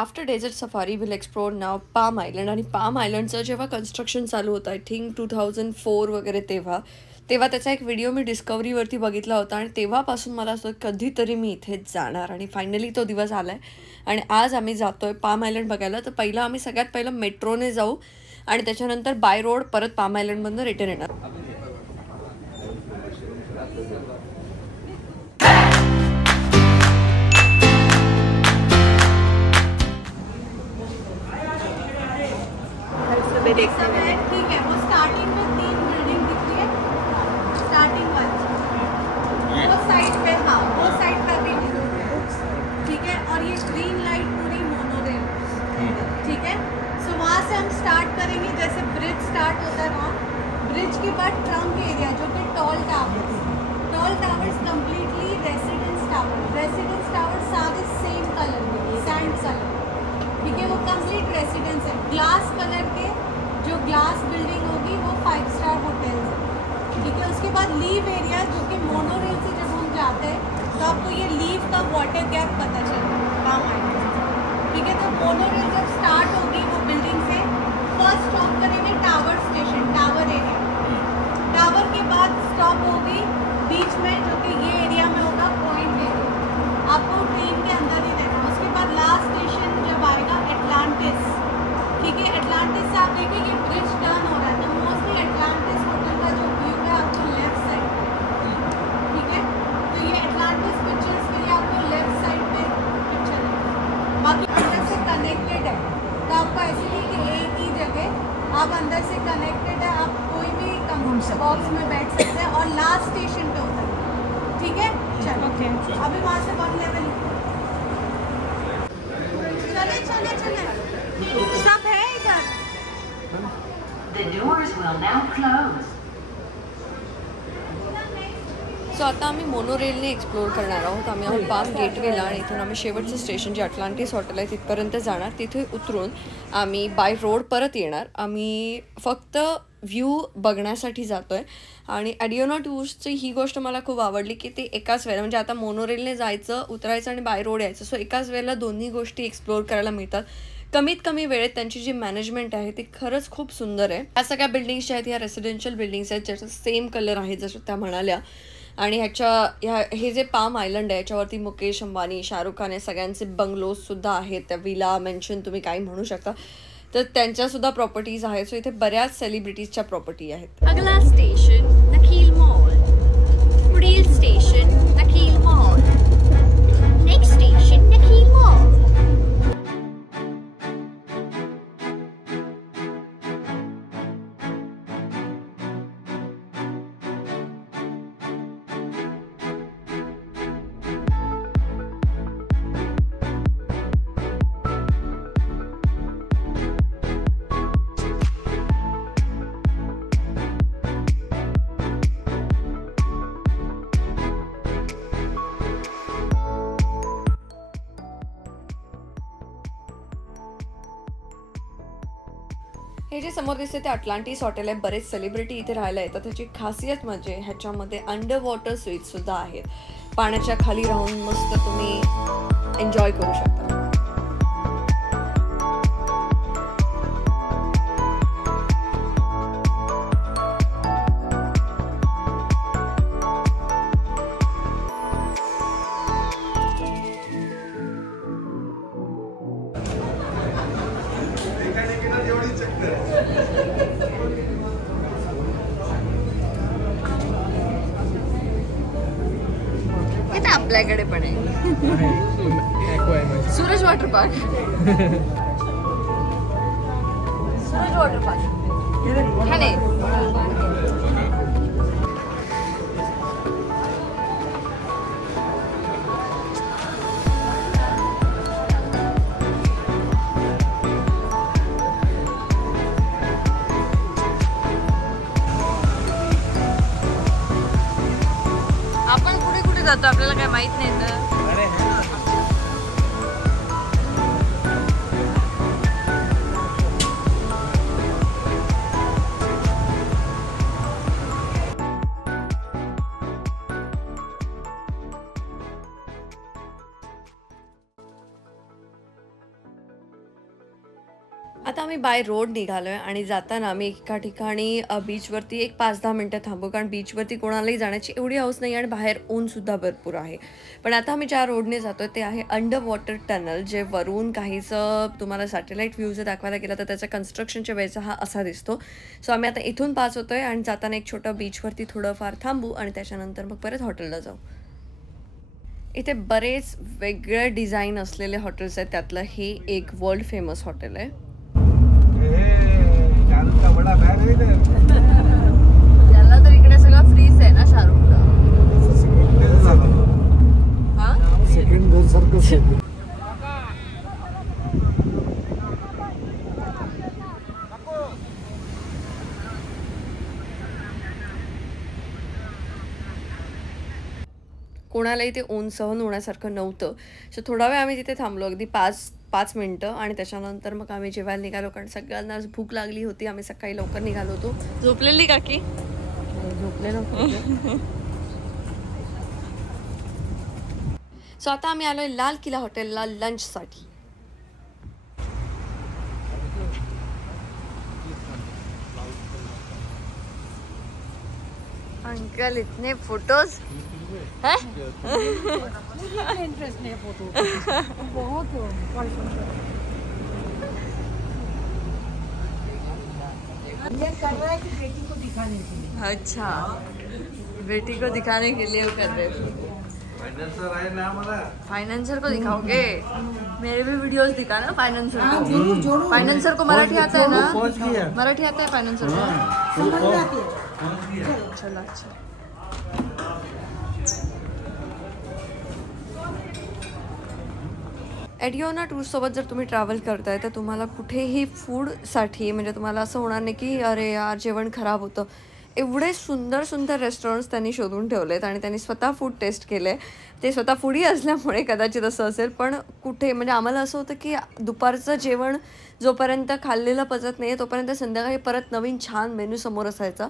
After desert safari will explore now palm island. आणि palm आयलंडचं जेव्हा कन्स्ट्रक्शन चालू होतं, आय थिंक 2004 वगैरे, तेव्हा त्याचा एक व्हिडिओ मी डिस्कवरीवरती बघितला होता आणि तेव्हापासून मला असं कधीतरी मी इथे जाणार. आणि फायनली तो दिवस आला आहे आणि आज आम्ही जातो आहे पाम आयलंड बघायला. तर पहिलं आम्ही सगळ्यात पहिलं मेट्रोने जाऊ आणि त्याच्यानंतर बाय रोड परत पाम आयलंडमधून रिटर्न येणार. ठीक है, वो स्टार्टिंग में 3 बिल्डिंग दिख रही है, स्टार्टिंग वाली वो साइड पे, हाँ वो साइड पे भी ठीक है. और ये ग्रीन लाइट पूरी मोनोरेल, ठीक है. सो वहाँ से हम स्टार्ट करेंगे, जैसे ब्रिज स्टार्ट होता है वहाँ, ब्रिज के बाद ट्रंक एरिया जो कि tall towers completely residence tower सारे सेम कलर में, सैंड कलर, ठीक है. वो कंप्लीट रेसिडेंस है, ग्लास कलर के. जो ग्लास बिल्डिंग होगी वो 5 स्टार होटल्स है, ठीक है. उसके बाद लीव एरिया, जो कि मोनोरेल से जब हम जाते हैं तो आपको ये लीव का वाटर गैप पता चलता है, ठीक है. तो मोनोरेल जब स्टार्ट होगी वो बिल्डिंग से, फर्स्ट स्टॉप करेंगे tower station, tower area. Tower के बाद स्टॉप होगी बीच में, जो कि ये एरिया में होगा पॉइंट एरिया, आपको ट्रेन के अंदर ही रहना. उसके बाद लास्ट स्टेशन जब आएगा एटलांटिस, ठीक है. एटलांटिस से आप देखिए ये ब्रिज टर्न हो रहा है, तो मोस्टली एटलांटिस होटल का जो व्यू है आपको लेफ्ट साइड, ठीक है. तो ये एटलांटिस पिक्चर्स के लिए आपको लेफ्ट साइड पे पिक्चर है. बाकी अंदर से कनेक्टेड है, तो आपको ऐसे नहीं कि एक ही जगह, आप अंदर से कनेक्टेड है, आप कोई भी बॉक्स में बैठ सकते हैं. और लास्ट स्टेशन पे होता है, ठीक है. चलो अभी वहाँ से 1 लेवल चले सब है इधर. The doors will now close. सो आता आम्ही मोनोरेलने एक्सप्लोर करणार आहोत. आम्ही आहोत पाम गेटवेला आणि इथून आम्ही शेवटचं स्टेशन जे अटलांटिस हॉटेल आहे तिथपर्यंत जाणार. तिथे उतरून आम्ही बाय रोड परत येणार. आम्ही फक्त व्ह्यू बघण्यासाठी जातो आहे. आणि ॲडिओना टूर्सची ही गोष्ट मला खूप आवडली की ते एकाच वेळेला, म्हणजे आता मोनोरेलने जायचं, उतरायचं आणि बाय रोड यायचं, सो एकाच वेळेला दोन्ही गोष्टी एक्सप्लोर करायला मिळतात कमीत कमी वेळेत. त्यांची जी मॅनेजमेंट आहे ती खरंच खूप सुंदर आहे. या सगळ्या बिल्डिंग्स ज्या आहेत ह्या रेसिडेन्शियल बिल्डिंग्स आहेत ज्याचा सेम कलर आहे जसं त्या म्हणाल्या. आणि हे जे पाम आयलंड आहे याच्यावरती मुकेश अंबानी, शाहरुख खान हे सगळ्यांचे बंगलोजसुद्धा आहेत. त्या विला, मेन्शन, तुम्ही काही म्हणू शकता, तर त्यांच्यासुद्धा प्रॉपर्टीज आहेत. सो इथे बऱ्याच सेलिब्रिटीजच्या प्रॉपर्टी आहेत. अगला स्टेशन नखील मॉल, पुढील station Nakheel mall, next station Nakheel mall. हे जे समोर दिसते ते अटलांटिस हॉटेल आहे. बरेच सेलिब्रिटी इथे राहायला येतात. त्याची खासियत म्हणजे ह्याच्यामध्ये अंडर वॉटर स्वीट्ससुद्धा आहेत. पाण्याच्या खाली राहून मस्त तुम्ही एन्जॉय करू शकता. आपल्याकडे पण आहे सूरज वॉटर पार्क. सूरज वॉटर पार्क ठाणे. आपण कुठे कुठे जातो आपल्याला काय माहित नाही तर. आता आम्ही बाय रोड निघालोय आणि जाताना आम्ही एका ठिकाणी बीचवरती एक 5-10 मिनटं थांबू, कारण बीचवरती कोणालाही जाण्याची एवढी हौस नाही आणि बाहेर ऊनसुद्धा भरपूर आहे. पण आता आम्ही ज्या रोडने जातोय ते आहे अंडर वॉटर टनल, जे वरून काहीसं तुम्हाला सॅटेलाईट व्ह्यू जर दाखवायला गेला तर त्याच्या कन्स्ट्रक्शनच्या वेळेचा हा असा दिसतो. सो आम्ही आता इथून पास होतोय आणि जाताना एक छोटं बीचवरती थोडंफार थांबू आणि त्याच्यानंतर मग परत हॉटेलला जाऊ. इथे बरेच वेगळे डिझाईन असलेले हॉटेल्स आहेत, त्यातलं हे एक वर्ल्ड फेमस हॉटेल आहे. याला तर इकडे सगळं फ्रीज आहे ना शाहरुखला. सेकंड घर सारखं. कोणालाही ते ऊन सहन होण्यासारखं नव्हतं. सो थोडा वेळ आम्ही तिथे थांबलो, अगदी 5 मिनटं, आणि त्याच्यानंतर मग आम्ही जेवायला निघालो, कारण सगळ्यांना भूक लागली होती. आम्ही सकाळी लवकर निघालो होतो. झोपलेली काकी? झोपलेलो. सो आता आम्ही आलोय लाल किल्ला हॉटेलला लंचसाठी. अंकल इतने फोटोज है? इंटरेस्ट नहीं फोटो बहुत ये कर रहा है कि बेटी को दिखाने के लिए. अच्छा, बेटी को दिखाने के लिए कर रहे हैं. फाइनेंसर है ना हमारा. फाइनेंसर को दिखाओगे? मेरे भी वीडियोस दिखाना फाइनेंसर को. जरूर जरूर. फाइनेंसर को मराठी आता है ना? पहुंच गया. मराठी आता है फाइनेंसर को? समझ में आती है. चला अच्छा. एडिओना टूरसोबत जर तुम्ही ट्रॅव्हल करताय तर तुम्हाला कुठेही फूडसाठी म्हणजे तुम्हाला असं होणार नाही की अरे यार जेवण खराब होतं. एवढे सुंदर सुंदर रेस्टॉरंट्स त्यांनी शोधून ठेवलेत आणि त्यांनी स्वतः फूड टेस्ट केले. ते स्वतः फूडी असल्यामुळे कदाचित असं असेल, पण कुठे म्हणजे आम्हाला असं होतं की दुपारचं जेवण जोपर्यंत खाल्लेलं पचत नाही तोपर्यंत संध्याकाळी परत नवीन छान मेन्यू समोर असायचा.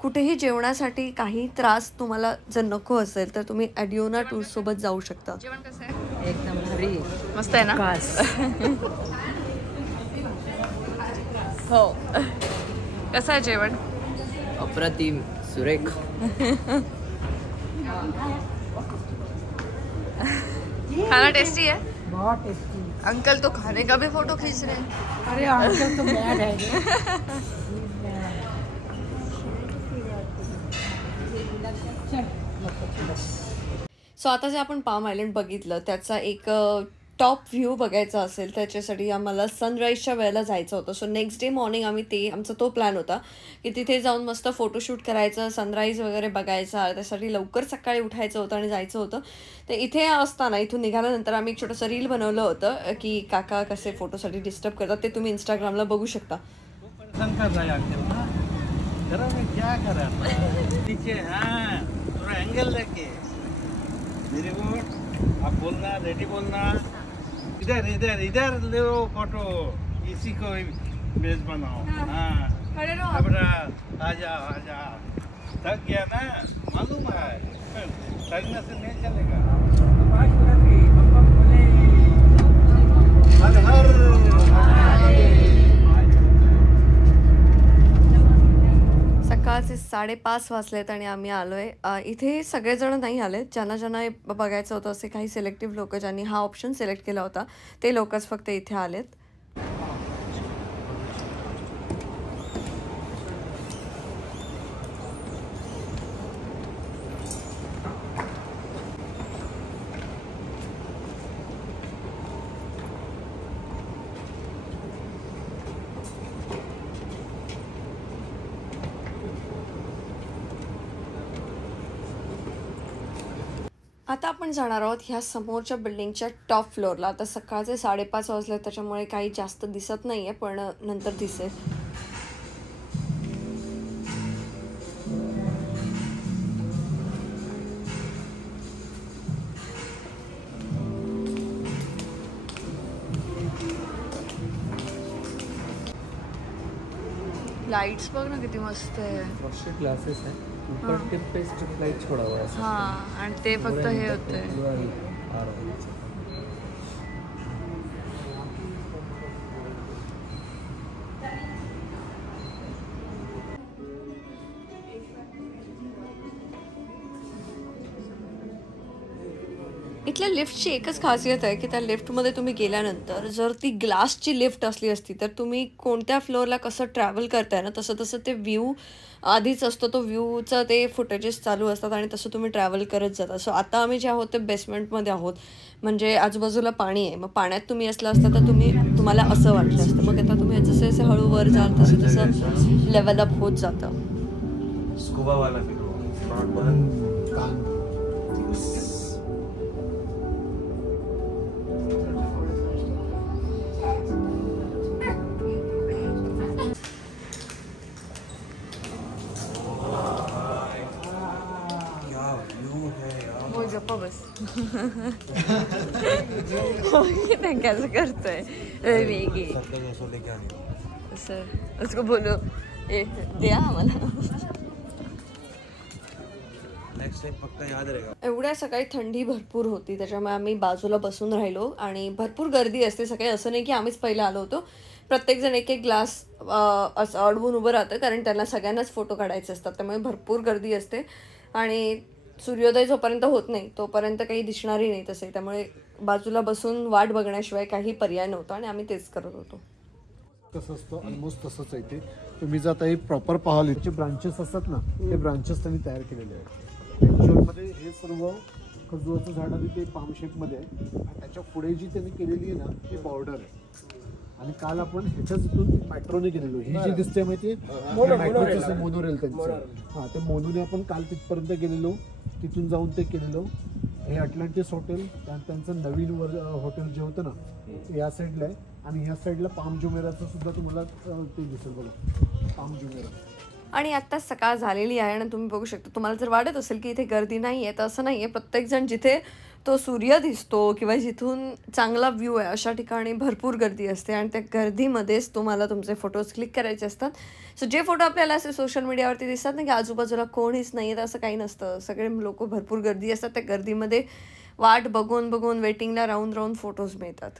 कुठेही जेवणासाठी काही त्रास तुम्हाला जर नको असेल तर तुम्ही एडिओना टूरसोबत जाऊ शकता. जेवण कसं आहे? एकदम भारी मस्त आहे ना? हो. कसं आहे जेवण? अप्रतिम, सुरेख. खाना टेस्टी है? बहुत टेस्टी. अंकल तो खाने का भी फोटो खींच रहे हैं. अरे अंकल तो मैड है. सो आता जे आपण पाम आयलंड बघितलं त्याचा एक टॉप व्ह्यू बघायचा असेल त्याच्यासाठी आम्हाला सनराईजच्या वेळेला जायचं होतं. सो नेक्स्ट डे मॉर्निंग आम्ही आमचा तो प्लॅन होता की तिथे जाऊन मस्त फोटोशूट करायचं, सनराईज वगैरे बघायचा. त्यासाठी लवकर सकाळी उठायचं होतं आणि जायचं होतं. तर इथे असताना इथून निघाल्यानंतर आम्ही एक छोटंसं रील बनवलं होतं की काका कसे फोटोसाठी डिस्टर्ब करतात. ते तुम्ही इंस्टाग्रामला बघू शकता. Very good. आप बोलना, रेडी बोलना. इधर इधर इधर ले लो फोटो, इसी को बेस बनाओ. हाँ आजा आजा. थक गया ना, मालूम है. थकने से नहीं चलेगा. हर हर सकाळचे 5:30 वाजलेत आणि आम्ही आलोय. इथे सगळेजण नाही आलेत. ज्यांना ज्यांना बघायचं होतं असे काही सिलेक्टिव्ह लोक ज्यांनी हा ऑप्शन सिलेक्ट केला होता ते लोकच फक्त इथे आलेत. आता आपण जाणार आहोत ह्या समोरच्या बिल्डिंगच्या टॉप फ्लोअरला. आता सकाळचे 5:30 वाजले त्याच्यामुळे काही जास्त दिसत नाही आहे, पण नंतर दिसेल. लाइट्स बघ ना किती मस्त आहे. फ्रॉस्टेड ग्लासेस है, ऊपर टिप पे स्ट्रिप लाइट छोड़ा हुआ है. हां, आणि ते फक्त हे होते. इथल्या लिफ्टची एकच खासियत आहे की त्या लिफ्टमध्ये तुम्ही गेल्यानंतर जर ती ग्लासची लिफ्ट असली असती तर तुम्ही कोणत्या फ्लोअरला कसं ट्रॅव्हल करताय ना तसं तसं ते व्ह्यू आधीच असतो, तो व्ह्यूचं ते फुटेजेस चालू असतात आणि तसं तुम्ही ट्रॅव्हल करत जाता. सो आता आम्ही जे आहोत ते बेसमेंटमध्ये आहोत, म्हणजे आजूबाजूला पाणी आहे. मग पाण्यात तुम्ही असलं असतं तर तुम्हाला असं वाटलं असतं. मग आता तुम्ही जसे जसे हळू वर जाल तसं तसं लेवल अप होत जातं. स्कूबा वाला कैसे करतोय वेगी सर उसको बोलो द्या आम्हाला. एवढ्या सकाळी थंडी भरपूर होती त्याच्यामुळे आम्ही बाजूला बसून राहिलो आणि भरपूर गर्दी असते सकाळी. असं नाही की आम्हीच पहिला आलो होतो. प्रत्येकजण एक एक ग्लास असं अडवून उभं राहतं कारण त्यांना सगळ्यांनाच फोटो काढायचे असतात. त्यामुळे भरपूर गर्दी असते आणि सूर्योदय जोपर्यंत होत नाही तोपर्यंत काही दिसणारही नाही तसे. त्यामुळे बाजूला बसून वाट बघण्याशिवाय काही पर्याय नव्हता आणि आम्ही तेच करत होतो. कसं असतं ऑलमोस्ट तसंच आहे ते. तुम्ही जर आता हे प्रॉपर पाहाल जे ब्रांचेस असतात ना ते ब्रांचेस त्यांनी तयार केलेले आहेत. ॲक्च्युअलमध्ये हे सर्व खजूराचं झाड आणि ते पाम शेपमध्ये आहे. त्याच्या पुढे जी त्यांनी केलेली आहे ना ती बॉर्डर आहे. आणि काल आपण ह्याच्याच इथून मेट्रोने गेलेलो. ही जी दिसते माहिती आहे मेट्रोचं मोनोरेल त्यांचं. हां ते मोनोने आपण काल तिथपर्यंत गेलेलो. तिथून जाऊन ते केलेलो. हे अटलांटिस हॉटेल त्यांचं नवीन हॉटेल जे होतं ना या साईडला आहे. आणि ह्या साईडला पाम जुमेराचं सुद्धा तुम्हाला ते दिसेल बघा पाम जुमेरा. आणि आत्ता सकाळ झालेली आहे आणि तुम्ही बघू शकता. तुम्हाला जर वाटत असेल की इथे गर्दी नाही आहे तर असं नाही आहे. प्रत्येकजण जिथे तो सूर्य दिसतो किंवा जिथून चांगला व्ह्यू आहे अशा ठिकाणी भरपूर गर्दी असते आणि त्या गर्दीमध्येच तुम्हाला तुमचे फोटोज क्लिक करायचे असतात. सो जे फोटो आपल्याला असे सोशल मीडियावरती दिसतात ना की आजूबाजूला कोणीच नाही आहे तर असं काही नसतं. सगळे लोक भरपूर गर्दी असतात. त्या गर्दीमध्ये वाट बघून बघून वेटिंगला राहून राहून फोटोज मिळतात.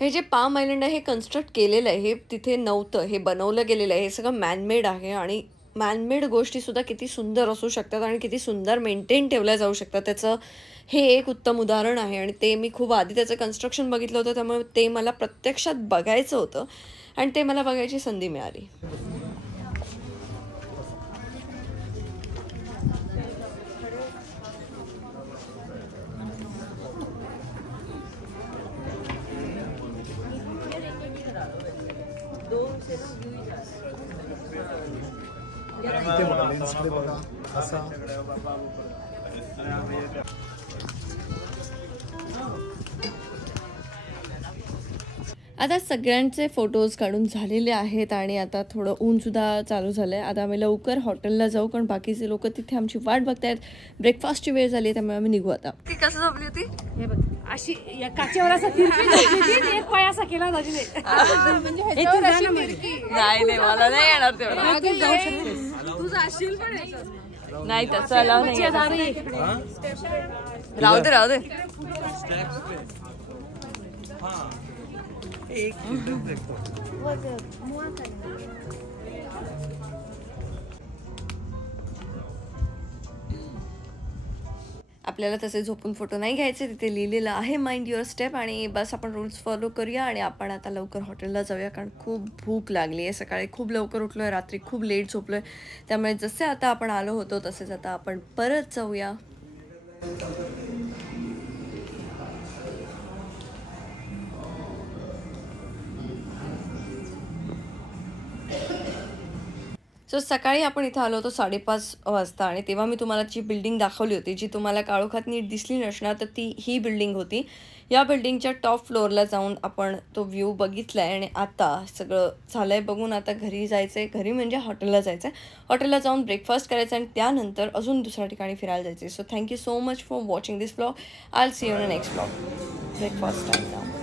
हे जे पाम आयलंड आहे हे कन्स्ट्रक्ट केलेलं आहे. हे तिथे नव्हतं, हे बनवलं गेलेलं आहे. हे सगळं मॅनमेड आहे आणि मॅनमेड गोष्टीसुद्धा किती सुंदर असू शकतात आणि किती सुंदर मेंटेन ठेवल्या जाऊ शकतात त्याचं हे एक उत्तम उदाहरण आहे. आणि ते मी खूप आधी त्याचं कन्स्ट्रक्शन बघितलं होतं त्यामुळे ते मला प्रत्यक्षात बघायचं होतं आणि ते मला बघायची संधी मिळाली. आता सगळ्यांचे फोटोज काढून झालेले आहेत आणि आता थोडं ऊनसुद्धा चालू झालं आहे. आता आम्ही लवकर हॉटेलला जाऊ कारण बाकीचे लोक तिथे आमची वाट बघतायत. ब्रेकफास्टची वेळ झाली त्यामुळे आम्ही निघू आता. ती कसं झोपली होती हे बघ अशी या काचेवर असा तिरकी एक पाय असा केला दाजीने म्हणजे ह्याच्यावर अशी तिरकी. नाही मला नाही येणार तेवढं. तू जाशील पण नाही तसं अलाव नाही. राहू दे आपल्याला तसे झोपून फोटो नाही घ्यायचे. तिथे लिहिलेलं आहे माइंड युअर स्टेप आणि बस आपण रूल्स फॉलो करूया आणि आपण आता लवकर हॉटेलला जाऊया कारण खूप भूक लागली आहे. सकाळी खूप लवकर उठलो आहे, रात्री खूप लेट झोपलो आहे. त्यामुळे जसे आता आपण आलो होतो तसेच आता आपण परत जाऊया. सो सकाळी आपण इथं आलो होतो 5:30 वाजता आणि तेव्हा मी तुम्हाला जी बिल्डिंग दाखवली होती जी तुम्हाला काळोखात नीट दिसली नसणार तर ही बिल्डिंग होती. या बिल्डिंगच्या टॉप फ्लोअरला जाऊन आपण तो व्ह्यू बघितला आहे आणि आता सगळं झालं आहे बघून आता घरी जायचं आहे. घरी म्हणजे हॉटेलला जायचं आहे. हॉटेलला जाऊन ब्रेकफास्ट करायचं आणि त्यानंतर अजून दुसऱ्या ठिकाणी फिरायला जायचं आहे. So thank you so much for watching this blog. I will see you in the next blog. Breakfast time now.